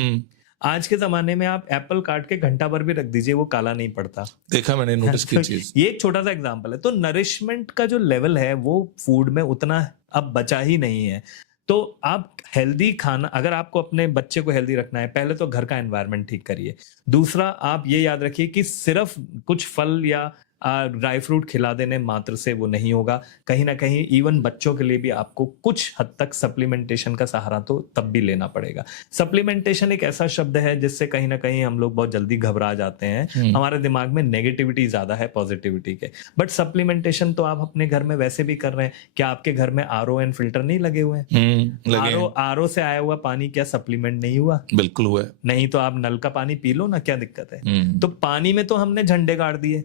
आज के जमाने में आप एप्पल काट के घंटा भर भी रख दीजिए, वो काला नहीं पड़ता। देखा मैंने, नोटिस की चीज। ये एक छोटा सा एग्जांपल है। तो नरिशमेंट का जो लेवल है वो फूड में उतना अब बचा ही नहीं है। तो आप हेल्दी खाना, अगर आपको अपने बच्चे को हेल्दी रखना है, पहले तो घर का एनवायरनमेंट ठीक करिए। दूसरा, आप ये याद रखिए कि सिर्फ कुछ फल या ड्राई फ्रूट खिला देने मात्र से वो नहीं होगा। कहीं ना कहीं इवन बच्चों के लिए भी आपको कुछ हद तक सप्लीमेंटेशन का सहारा तो तब भी लेना पड़ेगा। सप्लीमेंटेशन एक ऐसा शब्द है जिससे कहीं ना कहीं हम लोग बहुत जल्दी घबरा जाते हैं। हमारे दिमाग में नेगेटिविटी ज्यादा है पॉजिटिविटी के। बट सप्लीमेंटेशन तो आप अपने घर में वैसे भी कर रहे हैं। क्या आपके घर में आरओ एंड फिल्टर नहीं लगे हुए हैं? आरओ से आया हुआ पानी क्या सप्लीमेंट नहीं हुआ? बिल्कुल हुआ। नहीं तो आप नल का पानी पी लो ना, क्या दिक्कत है? तो पानी में तो हमने झंडे गाड़ दिए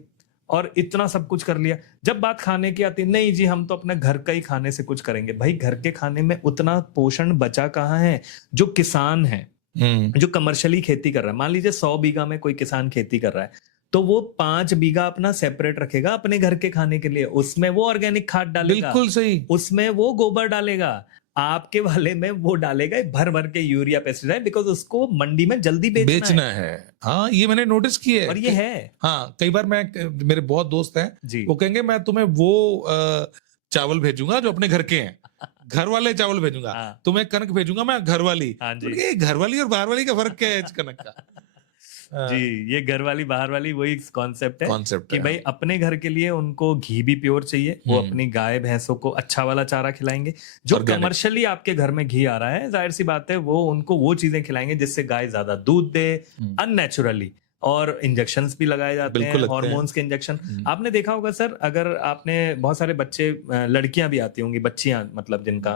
और इतना सब कुछ कर लिया। जब बात खाने की आती है, नहीं जी हम तो अपने घर का ही खाने से कुछ करेंगे। भाई घर के खाने में उतना पोषण बचा कहाँ है? जो किसान है, जो कमर्शियली खेती कर रहा है, मान लीजिए 100 बीघा में कोई किसान खेती कर रहा है, तो वो 5 बीघा अपना सेपरेट रखेगा अपने घर के खाने के लिए। उसमें वो ऑर्गेनिक खाद डालेगा, बिल्कुल सही, उसमें वो गोबर डालेगा। आपके वाले में वो डालेगा भर भर के यूरिया पेस्टिसाइड, बिकॉज उसको मंडी में जल्दी बेचना है। हाँ, ये मैंने नोटिस किया है। और ये है, हाँ, कई बार मेरे बहुत दोस्त हैं जी, वो कहेंगे मैं तुम्हें वो चावल भेजूंगा जो अपने घर के हैं, घर वाले चावल भेजूंगा। तुम्हें कनक भेजूंगा मैं घर वाली। घर वाली और बाहर वाली का फर्क क्या है इस कनक का? जी, ये घर वाली बाहर वाली वही कॉन्सेप्ट है कि भाई अपने घर के लिए उनको घी भी प्योर चाहिए। वो अपनी गाय भैंसों को अच्छा वाला चारा खिलाएंगे। जो कमर्शियली आपके घर में घी आ रहा है, जाहिर सी बात है वो उनको वो चीजें खिलाएंगे जिससे गाय ज्यादा दूध दे अननेचुरली। और इंजेक्शंस भी लगाए जाते हैं, हार्मोन्स के इंजेक्शन। आपने देखा होगा सर, अगर आपने बहुत सारे बच्चे, लड़कियां भी आती होंगी, बच्चियां मतलब जिनका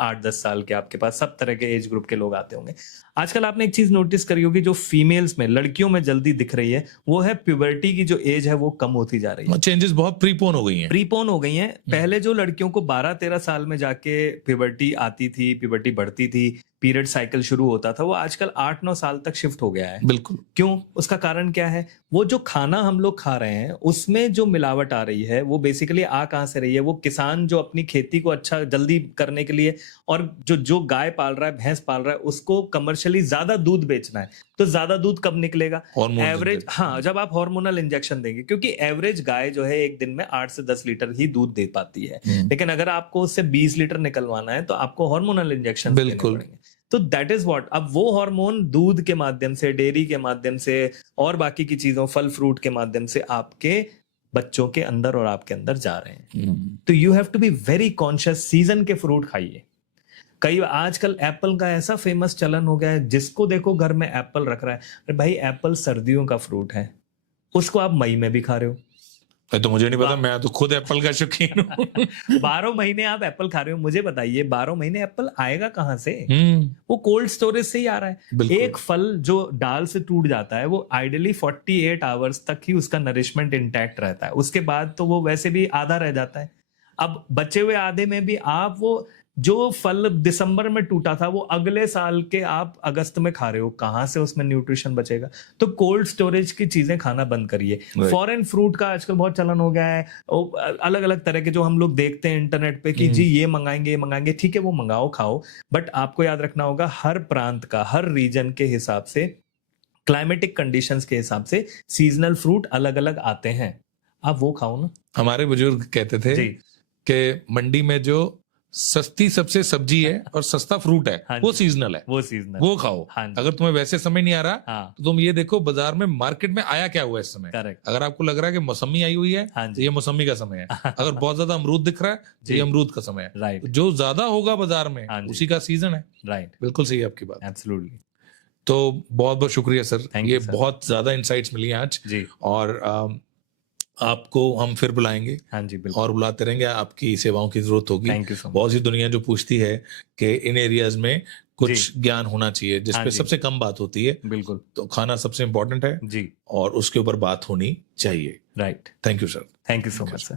8-10 साल के आपके पास, सब तरह के एज ग्रुप के लोग आते होंगे। आजकल आपने एक चीज नोटिस करी होगी जो फीमेल्स में, लड़कियों में जल्दी दिख रही है, वो है प्यूबर्टी की जो एज है वो कम होती जा रही है। चेंजेस बहुत प्रीपोन हो गई हैं। प्रीपोन हो गई हैं। पहले जो लड़कियों को 12-13 साल में जाके प्यूबर्टी आती थी, प्यूबर्टी बढ़ती थी, पीरियड साइकिल शुरू होता था, वो आजकल 8-9 साल तक शिफ्ट हो गया है। बिल्कुल। क्यों? उसका कारण क्या है? वो जो खाना हम लोग खा रहे हैं उसमें जो मिलावट आ रही है वो बेसिकली आ कहां से रही है? वो किसान जो अपनी खेती को अच्छा जल्दी करने के लिए, और जो गाय पाल रहा है, भैंस पाल रहा है, उसको कमर्शियली ज्यादा दूध बेचना है। तो ज्यादा दूध कब निकलेगा? एवरेज, हाँ, जब आप हार्मोनल इंजेक्शन देंगे। क्योंकि एवरेज गाय जो है एक दिन में 8 से 10 लीटर ही दूध दे पाती है। लेकिन अगर आपको उससे 20 लीटर निकलवाना है तो आपको हार्मोनल इंजेक्शन देने पड़ेंगे। तो दैट इज व्हाट, अब वो हार्मोन दूध के माध्यम से, डेयरी के माध्यम से और बाकी की चीजों, फल फ्रूट के माध्यम से आपके बच्चों के अंदर और आपके अंदर जा रहे हैं। तो you have to be very conscious. Season के फ्रूट खाइए। कई आजकल एप्पल का ऐसा फेमस चलन हो गया है, जिसको देखो घर में एप्पल रख रहा है। अरे भाई, एप्पल सर्दियों का फ्रूट है, उसको आप मई में भी खा रहे हो। तो मुझे नहीं पता, मैं तो खुद एप्पल का शौकीन हूँ। 12 महीने आप एप्पल खा रहे हो। मुझे बताइए 12 महीने एप्पल आएगा कहां से? वो कोल्ड स्टोरेज से ही आ रहा है। एक फल जो डाल से टूट जाता है वो आइडियली 48 आवर्स तक ही उसका नरिशमेंट इंटैक्ट रहता है। उसके बाद तो वो वैसे भी आधा रह जाता है। अब बचे हुए आधे में भी आप वो जो फल दिसंबर में टूटा था वो अगले साल के आप अगस्त में खा रहे हो। कहां से उसमें न्यूट्रिशन बचेगा? तो कोल्ड स्टोरेज की चीजें खाना बंद करिए। फॉरेन फ्रूट का आजकल बहुत चलन हो गया है। अलग अलग तरह के जो हम लोग देखते हैं इंटरनेट पे कि जी ये मंगाएंगे, ठीक है, वो मंगाओ, खाओ। बट आपको याद रखना होगा हर प्रांत का, हर रीजन के हिसाब से, क्लाइमेटिक कंडीशंस के हिसाब से सीजनल फ्रूट अलग अलग आते हैं। आप वो खाओ ना। हमारे बुजुर्ग कहते थे कि मंडी में जो सस्ती सबसे सब्जी है और सस्ता फ्रूट है वो सीजनल है, वो खाओ। अगर तुम्हें वैसे समय नहीं आ रहा तो तुम ये देखो बाजार में, मार्केट में आया क्या हुआ इस समय। अगर आपको लग रहा है कि मौसमी आई हुई है तो ये मौसमी का समय है। अगर बहुत ज्यादा अमरूद दिख रहा है तो ये अमरूद का समय है। जो ज्यादा होगा बाजार में उसी का सीजन है। बिल्कुल सही है आपकी बात। एब्सोल्युटली। तो बहुत बहुत शुक्रिया सर, ये बहुत ज्यादा इंसाइट्स मिली आज जी। और आपको हम फिर बुलाएंगे। हाँ जी, बिल्कुल। और बुलाते रहेंगे, आपकी सेवाओं की जरूरत होगी। बहुत सी दुनिया जो पूछती है कि इन एरियाज में कुछ ज्ञान होना चाहिए जिसपे सबसे कम बात होती है। बिल्कुल। तो खाना सबसे इम्पोर्टेंट है जी, और उसके ऊपर बात होनी चाहिए। Right. Thank you sir. Thank you so much sir.